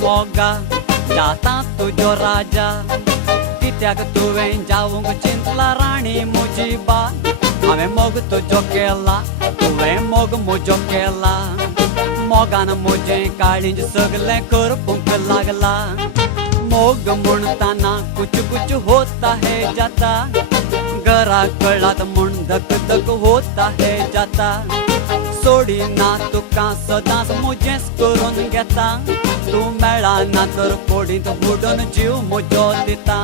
मोगा जाता तुझो राजा कित्याक तुवें जावंक चिंतला राणी मुजी बा हांवें मोग तुजो केला तुवें मोग म्हजो केला मोगान म्हजें काळींज सगलें करपूंक लागला मोग म्हणटाना कुछ कुछ होता है जाता घरा कळात म्हूण धक धक होता है जाता सोडिना तुका सदांच म्हजेंच करून घेता तूं मेळना तर कोडींत बुडोवन जीव म्हजो दिता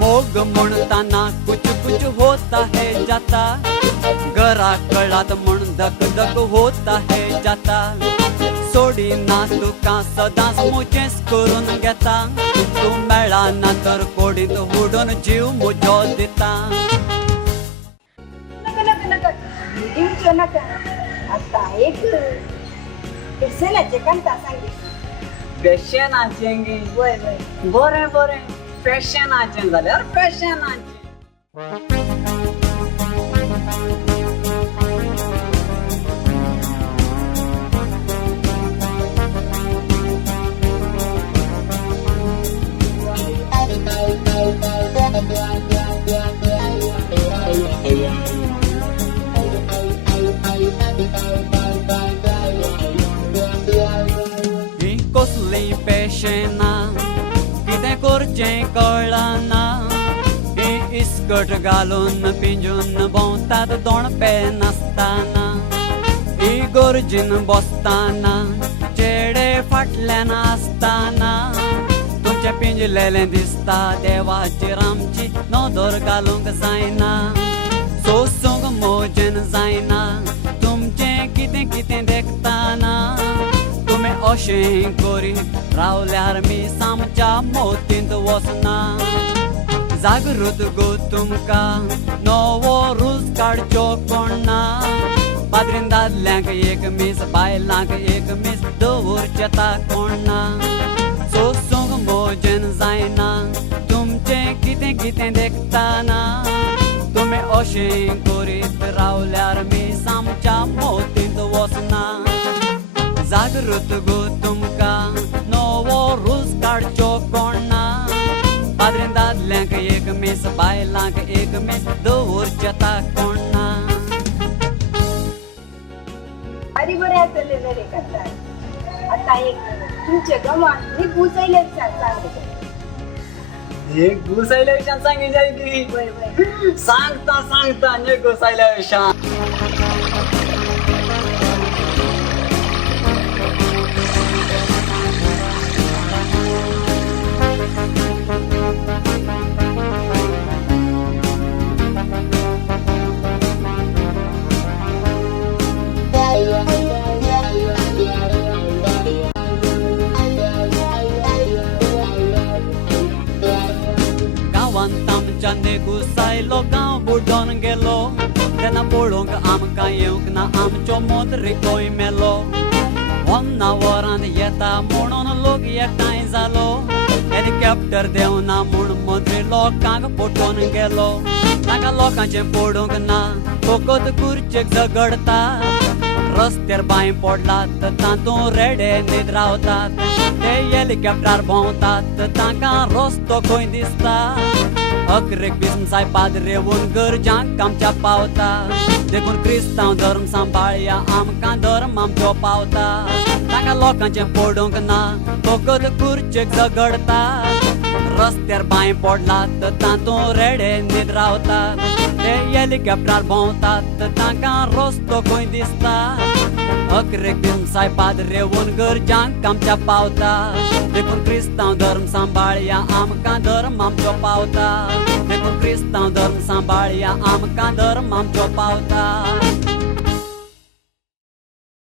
मोग म्हणटाना कुछ कुछ होता है जाता घरा कळात म्हूण धक धक होता है जाता सोडिना तुका सदांच म्हजेंच करून घेता तूं मेळना तर कोडींत बुडोवन जीव म्हजो दिता आता एक फेशनाचे कविता सांगे फॅशनाचें गे वय वय बरें बरें फॅशनाचें जाल्यार फॅशनाचें ही कसली फॅशना कितें करचें कळना ही इस्कट घालून पिंजून भोंवतात दोणपे नासतना ही गरजेन बसताना चेडे फाटल्यान आसतना तुमचें पिंजलेलें दिसता देवाचेर आमची नदर घालूंक जायना सोसूंक मोजेन जायना तुमचें कितें कितें देखताना तुमी अशें करीत रावल्यार मी सामच्या मोतींत वचना जागृत गो तुमकां नवो रूच काडचो कोणा पाद्रीन दादल्यांक एक मीस बायलांक एक मीस दवरचें ता कोणा सोसूंक मोजेन जायना तुमचें कितें कितें देखताना तुमी अशें करीत रावल्यार मी सामच्या मोतींत वचना जागृत गो तुमकां नवो रूच काडचो कोणा पाद्रीन दादल्यांक एक मीस बायलांक एक मीस दवरचें ता कोणा अरे बरे आसले बरे करतात आता एक तुमचे गमान एक घुसयले सांगते एक घुसायल्या विशयान सांगी जाय की वय वय सांगता सांगता एक घुसायल्या विशयान आमच्या नेगुसायलो गांव बुडोन गेलो तेन्ना पळोवंक आमकां येवंक ना आमच्यो मोत्रिकोय मेलो होन्ना वरांत येता म्हणून लोक एकठांय जालो हेलिकॉप्टर देवना म्हूण मंत्री लोकांक पटोवन गेलो तांकां लोकांचें पडूंक ना फकत खुर्चेक झगडता रस्त्यार बांय पडलात तातूंत रेडे न्हीद रावतात ते हेलिकॉप्टर भोंवतात तांकां रस्तो खंय दिसता अकरेक बिसमसाय पाद्रेवून गरजांक आमच्या पावता देखून क्रिस्तांव धर्म सांबाळया आमकां धर्म आमचो पावता तांकां लोकांचें पडूंक ना फकत खुर्चेक झगडता रस्त्यार बांय पडलात तातूंत रेडे न्हीद रावतात ते हेलिकॉप्टर भोंवतात तांकां रस्तो खंय दिसता अकरेक बिसमसाय पाद्रेवून गरजांक आमच्या पावता देखून क्रिस्तांव धर्म सांबाळया आमकां धर्म आमचो पावता देखून क्रिस्तांव धर्म सांबाळया आमकां धर्म आमचो पावता